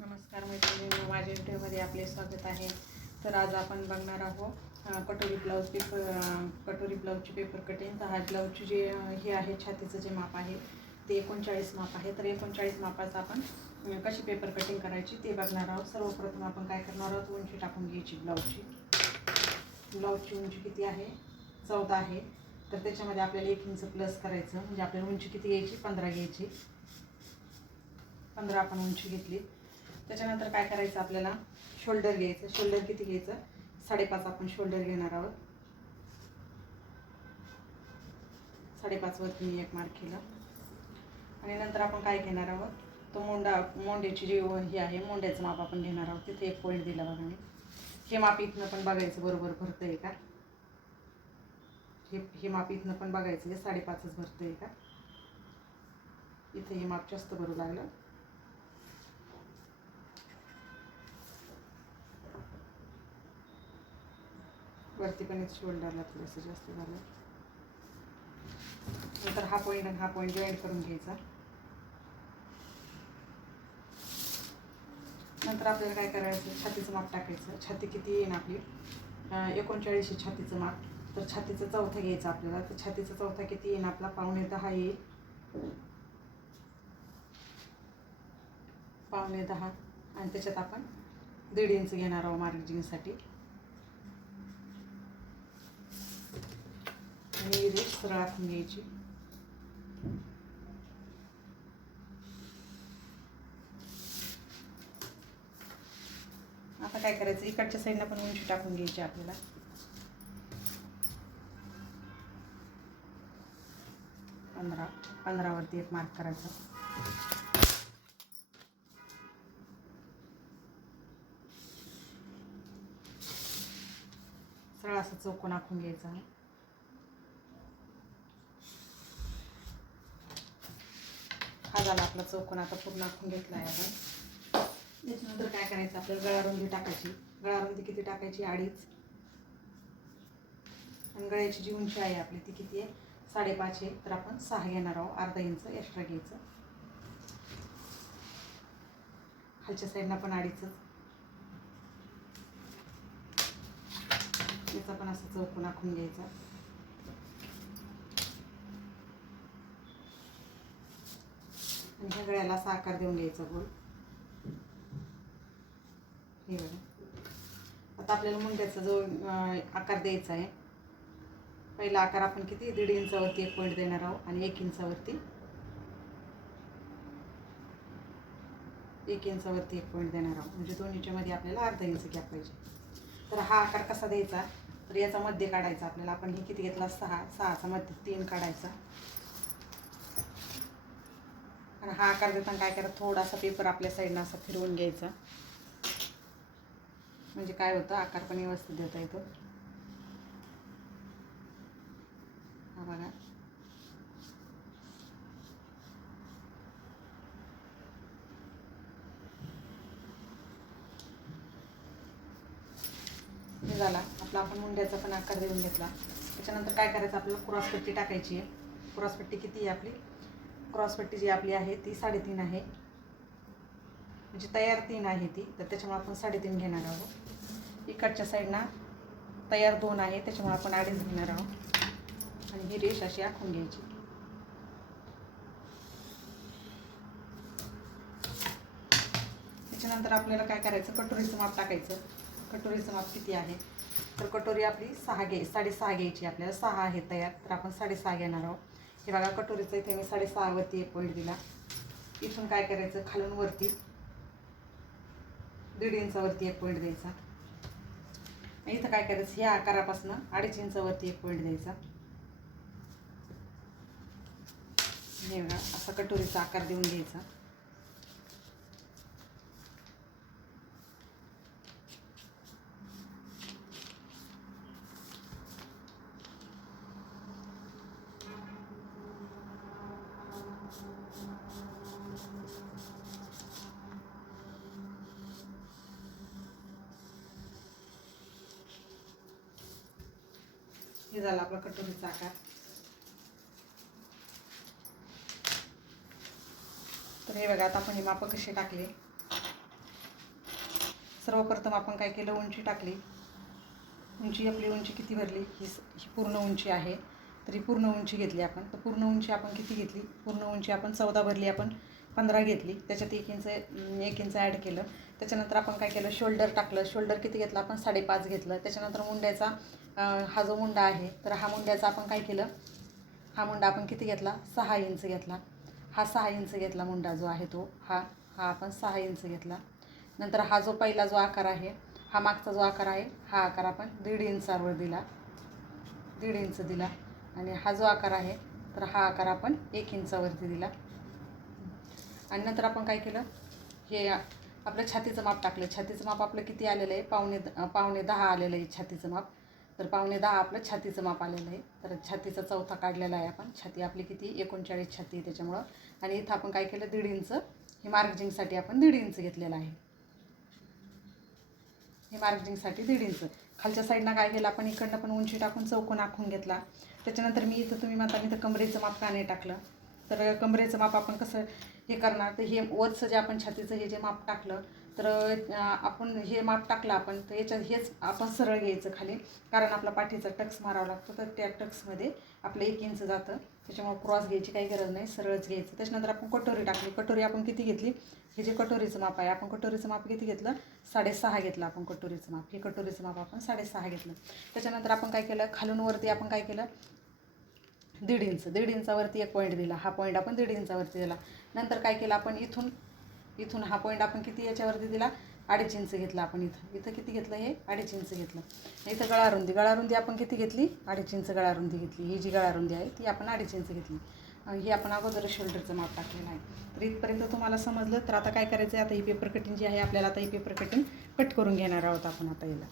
नमस्कार मैत्रिणींनो, माझ्या व्हिडिओमध्ये आपले स्वागत आहे. तर आज आपण बघणार आहोत कटोरी ब्लाऊजची पेपर कटिंग. तर हा ब्लाऊजची जे हे आहे छातीचं जे माप आहे ते 39 माप आहे. तर 39 मापाचं आपण कशी पेपर कटिंग करायची ते बघणार आहोत. सर्वप्रथम आपण काय करणार आहोत, उंची टाकून घ्यायची. ब्लाऊजची उंची किती आहे? 14 आहे. तर त्याच्यामध्ये आपल्याला 1 इंच प्लस करायचं, म्हणजे आपल्याला उंची किती घ्यायची? 15 घ्यायची. 15 आपण उंची घेतली. त्याच्यानंतर काय करायचं, आपल्याला शोल्डर घ्यायचं. शोल्डर किती घ्यायचं? 5.5 आपण शोल्डर घेणार आहोत. 5.5 वरती मी एक मार्क केला. आणि नंतर आपण काय घेणार आहोत, तो मोंड्याची जी ही आहे, मोंड्याचं माप आपण घेणार आहोत. तिथे 1 पॉईंट दिला बघा मी. हे माप इथनं पण बघायचं बरोबर भरतंय का. हे माप इथनं पण बघायचं, हे 5.5च भरतंय का. इथे हे माप जास्त भरू लागलं. वरती पण एक शोल्डरला थोडंसं जास्त झालं. नंतर हा पॉईंट आणि हा पॉईंट जॉईंट करून घ्यायचा. नंतर आपल्याला काय करायचं, छातीचं माप टाकायचं. छाती किती येईन आपली? 39 छातीचं माप. तर छातीचं चौथा घ्यायचं आपल्याला. तर छातीचा चौथा किती येईन आपला? 9.5 येईल. 9.5 आणि त्याच्यात आपण 1.5 इंच घेणार आहोत मार्जिंगसाठी. आणि रेष सरळ आखून घ्यायची. आता काय करायचं, इकडच्या साईडला पण उंची टाकून घ्यायची आपल्याला. 15 वरती एक मार्क करायचा. सरळ असं चौकोन आखून घ्यायचा. हा झाला आपला चौकोन. आता पूर्ण आखून घेतला आहे आपण. त्याच्यानंतर काय करायचं, आपल्याला गळारुंदी टाकायची. गळारुंदी किती टाकायची? 2.5. आणि गळ्याची जी उंची आहे आपली ती किती आहे? 5.5 आहे. तर आपण 6 घेणार आहोत. अर्धा इंच एक्स्ट्रा घ्यायचं. खालच्या साईडला पण 2.5. याचा पण असं चौकोन आखून घ्यायचा. आणि ह्या गळ्याला असा आकार देऊन घ्यायचा गोल. हे बघा. आता आपल्याला मुंड्याचा जो आकार द्यायचा आहे, पहिला आकार आपण किती? 1.5 इंचावरती 1 पॉईंट देणार आहोत. आणि 1 इंचावरती 1 पॉईंट देणार आहोत. म्हणजे दोन्हीच्या मध्ये आपल्याला अर्धा इंच गॅप पाहिजे. तर हा आकार कसा द्यायचा? तर याचा मध्य काढायचा आपल्याला. आपण हे किती घेतला? 6चा मध्य 3 काढायचा. आणि हा आकार देताना काय करा, थोडासा पेपर आपल्या साईडनं असा फिरवून घ्यायचा. म्हणजे काय होतं, आकार पण व्यवस्थित देता येतो. हा बघा. हे झाला आपला. आपण मुंड्याचा पण आकार देऊन घेतला. त्याच्यानंतर काय करायचं, आपल्याला क्रॉसपट्टी टाकायची आहे. क्रॉसपट्टी किती आहे आपली? क्रॉसपट्टी जी आपली आहे ती 3.5 आहे. म्हणजे तयार 3 आहे ती. तर त्याच्यामुळे आपण 3.5 घेणार आहोत. इकडच्या साईडना तयार 2 आहे, त्याच्यामुळे आपण 2.5 घेणार आहोत. आणि ही रेष अशी आखून घ्यायची. त्याच्यानंतर आपल्याला काय करायचं, कटोरीचं माप टाकायचं. कटोरीचं माप किती आहे? तर कटोरी आपली 6.5 घ्यायची. आपल्याला 6 आहे तयार, तर आपण 6.5 घेणार आहोत. हे बघा, कटोरीचं इथे मी 6.5 वरती 1 पॉईंट दिला. इथून काय करायचं, खालून वरती 1.5 इंचावरती 1 पॉईंट द्यायचा. आणि इथं काय करायचं, ह्या आकारापासून 2.5 इंचावरती 1 पॉईंट द्यायचा. हे बघा, असा कटोरीचा आकार देऊन घ्यायचा. हे झालं आपला कटोरीचा आकार. तर हे बघा, आता आपण हे माप कसे टाकले. सर्वप्रथम आपण काय केलं, उंची टाकली. आपली उंची किती भरली, ही पूर्ण उंची आहे, तर ही पूर्ण उंची घेतली आपण. तर पूर्ण उंची आपण किती घेतली, पूर्ण उंची आपण 14 भरली, आपण 15 घेतली. त्याच्यात 1 इंच ॲड केलं. त्याच्यानंतर आपण काय केलं, शोल्डर टाकलं. शोल्डर किती घेतलं आपण, 5.5 घेतलं. त्याच्यानंतर मुंड्याचा हा जो मुंडा आहे, तर हा मुंड्याचा आपण काय केलं, हा मुंडा आपण किती घेतला, 6 इंच घेतला. हा 6 इंच घेतला मुंडा जो आहे तो, हा आपण 6 इंच घेतला. नंतर हा जो पहिला जो आकार आहे, हा मागचा जो आकार आहे, हा आकार आपण 1.5 इंचावर दिला, 1.5 इंच दिला. आणि हा जो आकार आहे, तर हा आकार आपण 1 इंचावरती दिला. आणि नंतर आपण काय केलं, हे आपलं छातीचं माप टाकलं. छातीचं माप आपलं किती आलेलं आहे, पावणे 10 आलेलं आहे छातीचं माप. तर 9.5 आपलं छातीचं माप आलेलं आहे. तर छातीचा चौथा काढलेला आहे आपण. छाती आपली किती, 39 छाती आहे त्याच्यामुळं. आणि इथं आपण काय केलं, 1.5 इंच हे मार्जिंगसाठी आपण 1.5 इंच घेतलेलं आहे. हे मार्जिंगसाठी 1.5 इंच. खालच्या साईडनं काय केलं आपण, इकडनं पण उंची टाकून चौकोन आखून घेतला. त्याच्यानंतर मी इथं, तुम्ही म्हणता मी तर कमरेचं माप का नाही टाकलं, तर कमरेचं माप आपण कसं हे करणार, तर हे वरचं जे आपण छातीचं हे जे माप टाकलं, तर आपण हे माप टाकलं आपण, तर याच्यात हेच आपण सरळ घ्यायचं खाली, कारण आपला पाठीचा टक्स मारावा लागतो. तर त्या टक्समध्ये आपलं 1 इंच जातं. त्याच्यामुळे क्रॉस घ्यायची काही गरज नाही, सरळच घ्यायचं. त्याच्यानंतर आपण कटोरी टाकली. कटोरी आपण किती घेतली, हे जे कटोरीचं माप आहे, आपण कटोरीचं माप किती घेतलं, 6.5 घेतलं आपण कटोरीचं माप. हे कटोरीचं माप आपण 6.5 घेतलं. त्याच्यानंतर आपण काय केलं, खालून वरती आपण काय केलं, 1.5 इंच, 1.5 इंचावरती 1 पॉईंट दिला. हा पॉईंट आपण 1.5 इंचावरती दिला. नंतर काय केलं आपण, इथून हा पॉईंट आपण किती याच्यावरती दिला, 2.5 इंच घेतला आपण. इथं किती घेतलं, हे 2.5 इंच घेतलं. इथं गळारुंदी आपण किती घेतली, 2.5 इंच गळारुंदी घेतली. ही जी गळारुंदी आहे ती आपण 2.5 इंच घेतली. ही आपण अगोदर शोल्डरचं माप टाकलेलं आहे. तर इथपर्यंत तुम्हाला समजलं. तर आता काय करायचं आहे, आता ही पेपर कटिंग जी आहे आपल्याला, आता ही पेपर कटिंग कट करून घेणार आहोत आपण आता याला.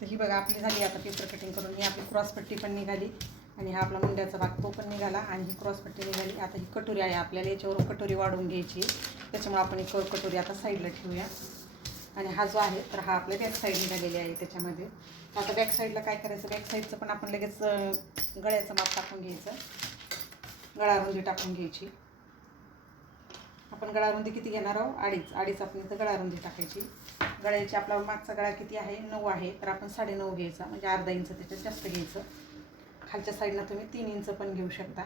तर ही बघा आपली झाली आता पेपर कटिंग करून. ही आपली क्रॉसपट्टी पण निघाली, आणि हा आपला मुंड्याचा भाग तो पण निघाला, आणि ही क्रॉसपट्टी निघाली. आता ही कटोरी आहे, आपल्याला याच्यावरून कटोरी वाढवून घ्यायची. त्याच्यामुळे आपण एक कटोरी आता साईडला ठेवूया. आणि हा जो आहे, तर हा आपल्या बॅक साईड निघालेली आहे त्याच्यामध्ये. आता बॅक साईडला काय करायचं, बॅक साईडचं पण आपण लगेच गळ्याचं माप टाकून घ्यायचं, गळारुंदी टाकून घ्यायची. आपण गळारुंदी किती घेणार आहोत, 2.5 आपण इथं गळारुंदी टाकायची. गळ्याची आपला मागचा गळा किती आहे, 9 आहे, तर आपण 9.5 घ्यायचा, म्हणजे अर्धा इंच त्याच्यात जास्त घ्यायचं. खालच्या साईडला तुम्ही 3 इंच पण घेऊ शकता.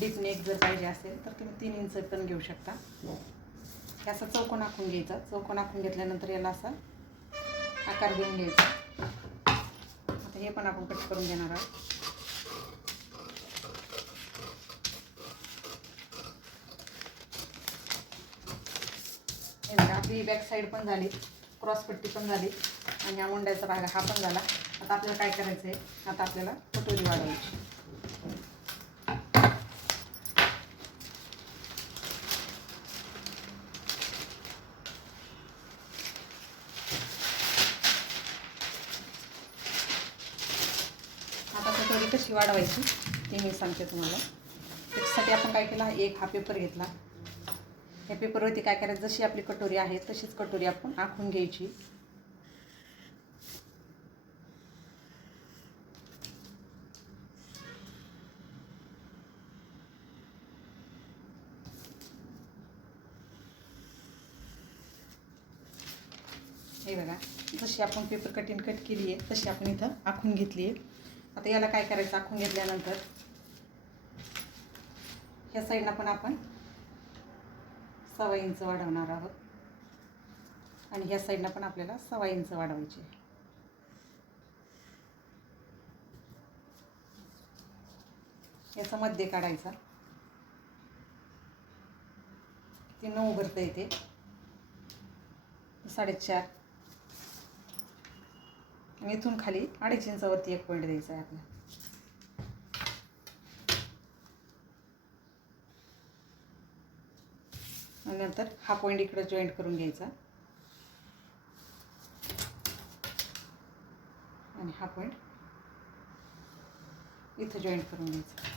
डीप नेक जर पाहिजे असेल तर तुम्ही 3 इंच पण घेऊ शकता. हे असं चौकोन आखून घ्यायचा. चौकोन आखून घेतल्यानंतर याला असा आकार देऊन घ्यायचा. आता हे पण आपण कट करून घेणार आहोत. आपली बॅक साईड पण झाली, क्रॉसपट्टी पण झाली, आणि हा मुंड्याचा भाग हा पण झाला. आता आपल्याला काय करायचं आहे, आता आपल्याला कटोरी वाढवायची. आता कटोरी कशी वाढवायची ते मी सांगते तुम्हाला. त्याच्यासाठी आपण काय केला, एक हा पेपर घेतला. या पेपरवरती काय करायचं, जशी आपली कटोरी आहे तशीच कटोरी आपण आखून घ्यायची. हे बघा, जशी आपण पेपर कटिंग कट केली आहे तशी आपण इथं आखून घेतली आहे. आता याला काय करायचं, आखून घेतल्यानंतर ह्या साईडला पण आपण 1.25 इंच वाढवणार आहोत, आणि ह्या साईडला पण आपल्याला 1.25 इंच वाढवायची आहे. याचा मध्य काढायचा. ते 9 भरता येते, 4.5, आणि इथून खाली 2.5 इंचावरती 1 पॉईंट द्यायचा आहे आपल्याला. आणि नंतर हा पॉईंट इकडे जॉईंट करून घ्यायचा आणि हा पॉईंट इथं जॉईंट करून घ्यायचा.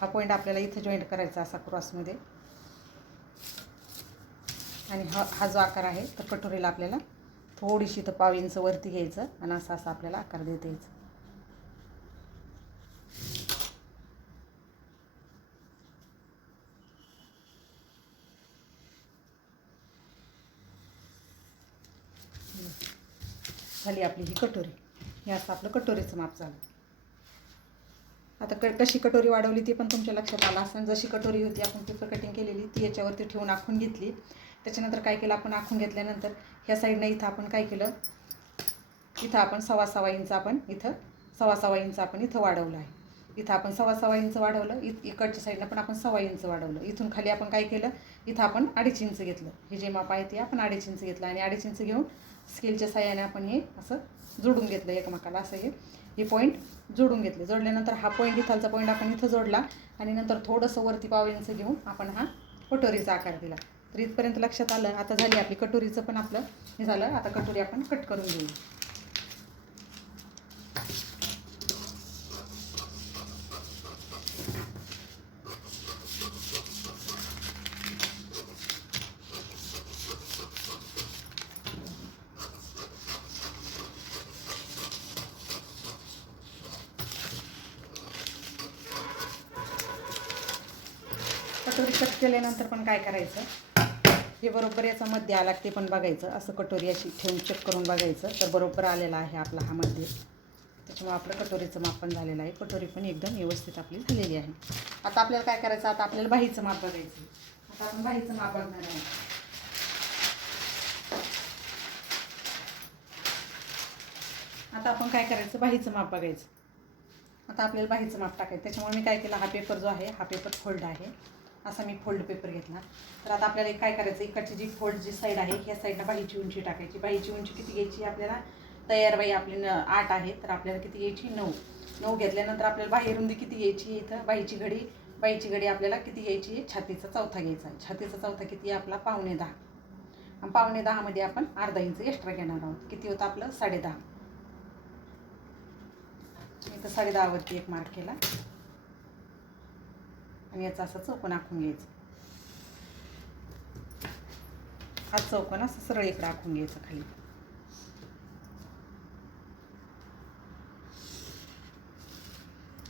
हा पॉईंट आपल्याला इथं जॉईंट करायचा असा क्रॉसमध्ये. आणि हा जो आकार आहे तर कटोरीला आपल्याला थोडीशी तर 1.5 इंच वरती घ्यायचं आणि असा असा आपल्याला आकार देता यायचा. झाली आपली ही कटोरी. हे असं आपलं कटोरीचं माप झालं. आता कशी कटोरी वाढवली ती पण तुमच्या लक्षात आलं असं. जशी कटोरी होती आपण पेपर कटिंग केलेली ती याच्यावरती ठेवून आखून घेतली. त्याच्यानंतर काय केलं आपण, आखून घेतल्यानंतर ह्या साईडनं इथं आपण काय केलं, इथं आपण 6.25 इंच आपण इथं 6.25 इंच आपण इथं वाढवलं आहे. इथं आपण 6.25 इंच वाढवलं. इकडच्या साईडनं पण आपण 6 इंच वाढवलं. इथून खाली आपण काय केलं, इथं आपण 2.5 इंच घेतलं. हे जे माप आहे ते आपण 2.5 इंच घेतलं आणि 2.5 इंच घेऊन स्केलच्या साह्याने आपण हे असं जोडून घेतलं एकमेकाला. असं हे पॉईंट जोडून घेतले. जोडल्यानंतर हा पॉईंट इथलचा पॉईंट आपण इथं जोडला आणि नंतर थोडंसं वरती 1.5 इंच घेऊन आपण हा कटोरीचा आकार दिला. तर इथपर्यंत लक्षात आलं. आता झाली आपली कटोरीचं पण आपलं हे झालं. आता कटोरी आपण कट करून घेऊ. कटोरी कट केल्यानंतर पण काय करायचं, हे बरोबर याचा मध्य आला ते पण बघायचं. असं कटोरी अशी ठेवून चेक करून बघायचं तर बरोबर आलेला आहे आपला हा मध्य. त्याच्यामुळे आपलं कटोरीचं माप पण झालेलं आहे. कटोरी पण एकदम व्यवस्थित आपली झालेली आहे. आता आपल्याला काय करायचं, आता आपल्याला बाहीचं माप बघायचं. आता आपण बाहीचं माप बघणार आहे. आता आपण काय करायचं, बाहीचं माप बघायचं. आता आपल्याला बाहीचं माप टाकायचं. त्याच्यामुळे मी काय केलं, हा पेपर जो आहे हा पेपर फोल्ड आहे. असा मी फोल्ड पेपर घेतला. तर आता आपल्याला काय करायचं, इकडची जी फोल्ड जी साईड आहे ह्या साईडला बाहीची उंची टाकायची. बाहीची उंची किती घ्यायची आपल्याला, तयार बाही आपली 8 आहे तर आपल्याला किती घ्यायची, 9 घेतल्यानंतर आपल्याला बाही रुंदी किती घ्यायची, इथं बाहीची घडी आपल्याला किती घ्यायची, छातीचा चौथा घ्यायचा. छातीचा चौथा किती आहे आपला, 9.25 आणि 9.25 मध्ये आपण अर्धा इंच एक्स्ट्रा घेणार आहोत. किती होतं आपलं, 10.5. इथं 10.5 वरती एक मार्क केला आणि याचा असं चौकोन आखून घ्यायचं. हा चौकोन असं सरळ इकडे आखून घ्यायचं खाली.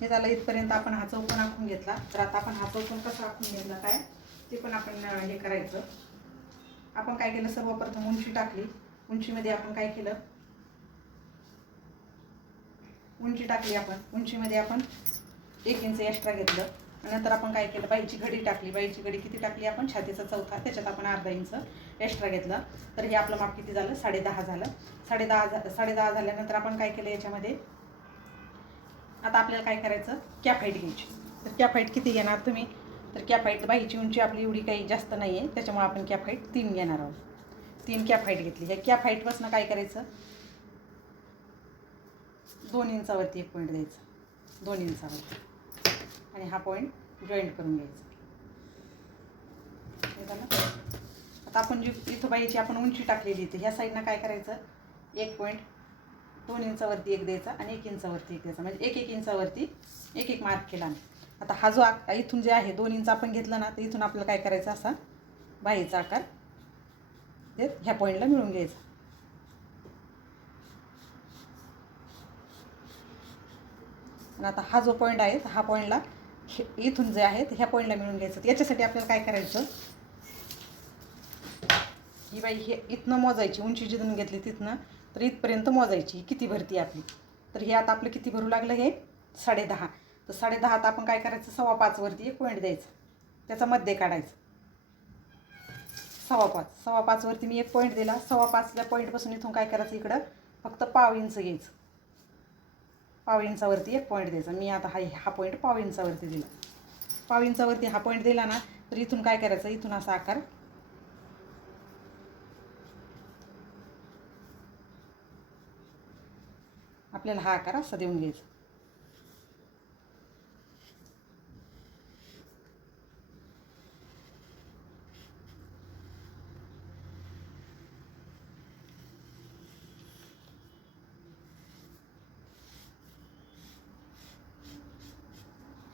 हे झालं. इथपर्यंत आपण हा चौकोन आखून घेतला. तर आता आपण हा चौकोन कसा आखून घेतला काय ते पण आपण हे करायचं. आपण काय केलं, सर्वप्रथम उंची टाकली. उंचीमध्ये आपण काय केलं, उंची टाकली आपण. उंचीमध्ये आपण 1 इंच एक्स्ट्रा घेतलं. नंतर आपण काय केलं, बाहीची घडी टाकली. बाहीची घडी किती टाकली आपण, छातीचा चौथा, त्याच्यात आपण अर्धा इंच एक्स्ट्रा घेतलं. तर हे आपलं माप किती झालं, 10.5 झालं. 10.5 झाल्यानंतर आपण काय केलं, याच्यामध्ये आता आपल्याला काय करायचं, कॅप हाईट घ्यायची. तर कॅप हाईट किती घेणार तुम्ही, तर कॅप हाईट बाहीची उंची आपली एवढी काही जास्त नाही आहे, त्याच्यामुळे आपण कॅप हाईट 3 घेणार आहोत. 3 कॅप हाईट घेतली. ह्या कॅप हाईटपासून काय करायचं, 2 इंचावरती एक पॉईंट द्यायचा. 2 इंचावरती आणि हा पॉईंट जॉईंट करून घ्यायचा. हे झालं. आता आपण जी इथं बाईची आपण उंची टाकलेली इथे ह्या साईडनं काय करायचं, 1 पॉईंट 2 इंचावरती एक द्यायचा आणि 1 इंचावरती एक द्यायचा. म्हणजे 1 इंचावरती एक मार्क केला. आता हा जो इथून जे आहे 2 इंच आपण घेतलं ना, तर इथून आपल्याला काय करायचं, असा बाहीचा आकार ह्या पॉईंटला मिळून घ्यायचा. आणि आता हा जो पॉईंट आहे हा पॉईंटला इथून जे आहे ह्या पॉईंटला मिळून घ्यायचं. याच्यासाठी आपल्याला काय करायचं, ही बाई हे इथनं मोजायची. उंची जिथून घेतली तिथनं तर इथपर्यंत मोजायची किती भरती आपली. तर हे आता आपलं किती भरू लागलं, हे 10.5. तर 10.5 आता आपण काय करायचं, 5.25 वरती एक पॉईंट द्यायचा. त्याचा मध्य काढायचं. 5.25 वरती मी एक पॉईंट दिला. 5.25ल्या पॉईंटपासून इथून काय करायचं, इकडं फक्त 1/2 इंच घ्यायचं. 1/2 इंचावरती एक पॉईंट द्यायचा. मी आता हा पॉईंट 1/2 इंचावरती दिला. 1/2 इंचावरती हा पॉईंट दिला ना, तर इथून काय करायचं, इथून असा आकार आपल्याला हा आकार असा देऊन घ्यायचा.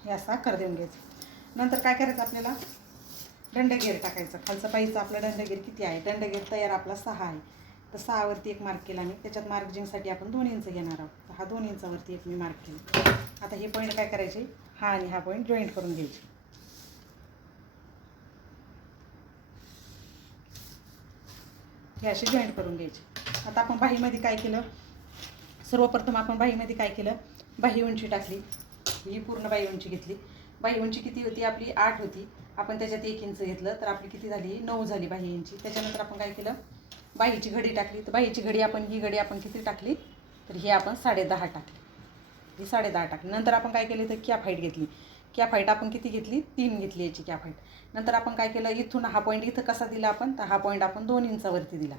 हे असा आकार देऊन घ्यायचं. नंतर काय करायचं आपल्याला दंडगेर टाकायचं. खालचं बाईचं आपलं दंडगेर किती आहे, दंडगेर तयार आपला 6 आहे. तर 6वरती एक मार्क केला मी. त्याच्यात मार्जिंगसाठी आपण 2 इंच घेणार आहोत. तर हा 2 इंचावरती एक मी मार्क केला. आता हे पॉईंट काय करायचे, हा आणि हा पॉईंट जॉईंट करून घ्यायचे. हे असे जॉईंट करून घ्यायचे. आता आपण बाहीमध्ये काय केलं, सर्वप्रथम आपण बाहीमध्ये काय केलं, बाही उंची टाकली. ही पूर्ण बाही उंची घेतली. बाही उंची किती होती आपली, 8 होती. आपण त्याच्यात 1 इंच घेतलं तर आपली किती झाली, 9 झाली बाही इंची. त्याच्यानंतर आपण काय केलं, बाहीची घडी टाकली. तर बाहीची घडी आपण, ही घडी आपण किती टाकली, तर ही आपण 10.5 टाकली. ही 10.5 टाकली. नंतर आपण काय केली, तर कॅप हाईट घेतली. कॅप हाईट आपण किती घेतली, 3 घेतली याची कॅप हाईट. नंतर आपण काय केलं, इथून हा पॉईंट इथं कसा दिला आपण, तर हा पॉईंट आपण 2 इंचावरती दिला.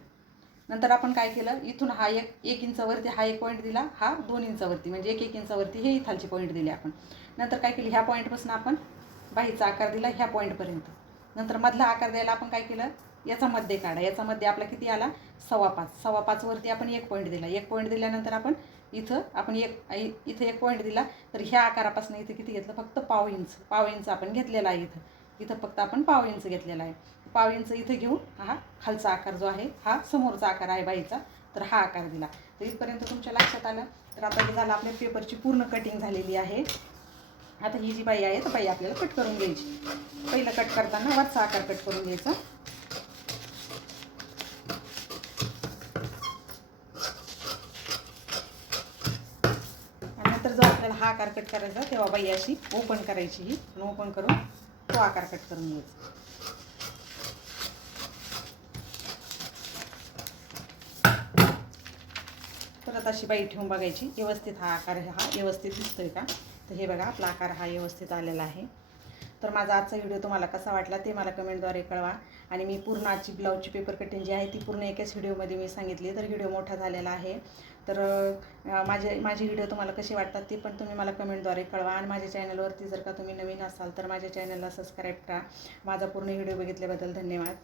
नंतर आपण काय केलं, इथून हा एक इंचावरती हा एक पॉईंट दिला, हा 2 इंचावरती, म्हणजे 1 इंचावरती हे इथालचे पॉईंट दिले आपण. नंतर काय केलं, ह्या पॉईंटपासून आपण बाहीचा आकार दिला ह्या पॉईंटपर्यंत. नंतर मधला आकार द्यायला आपण काय केलं, याचा मध्ये काढा. याचा मध्ये आपला किती आला, 5.25. 5.25 वरती आपण 1 पॉईंट दिला. 1 पॉईंट दिल्यानंतर आपण इथं इथं 1 पॉईंट दिला. तर ह्या आकारापासून इथं किती घेतलं, फक्त पाव इंच आपण घेतलेला आहे. इथं फक्त आपण पाव इंच घेतलेला आहे. पाव इंच इथं घेऊन हा खालचा आकार जो आहे, हा समोरचा आकार आहे बाईचा, तर हा आकार दिला. तर इथपर्यंत तुमच्या लक्षात आलं. तर आता हे झालं, आपल्या पेपरची पूर्ण कटिंग झालेली आहे. आता ही जी बाई आहे, तर बाई आपल्याला कट करून घ्यायची. पहिलं कट करताना वरचा आकार कट करून घ्यायचा. आणि नंतर जेव्हा आपल्याला हा आकार कट करायचा, तेव्हा बाई अशी ओपन करायची, ही ओपन करून तो आकार कट करून घ्यायचा. परत अशी बाई ठेवून बघायची, व्यवस्थित हा आकार हा व्यवस्थित दिसतोय का. तर हे बघा, आपला आकार हा व्यवस्थित आलेला आहे. तर माझा आजचा व्हिडिओ तुम्हाला कसा वाटला ते मला कमेंटद्वारे कळवा. आणि मी पूर्ण आजची ब्लाऊजची पेपर कटिंग जी आहे ती पूर्ण एकाच व्हिडिओमध्ये मी सांगितली. तर व्हिडिओ मोठा झालेला आहे. तर माझी व्हिडिओ तुम्हाला कशी वाटतात ते पण तुम्ही मला कमेंटद्वारे कळवा. आणि माझ्या चॅनलवरती जर का तुम्ही नवीन असाल तर माझ्या चॅनलला सबस्क्राईब करा. माझा पूर्ण व्हिडिओ बघितल्याबद्दल धन्यवाद.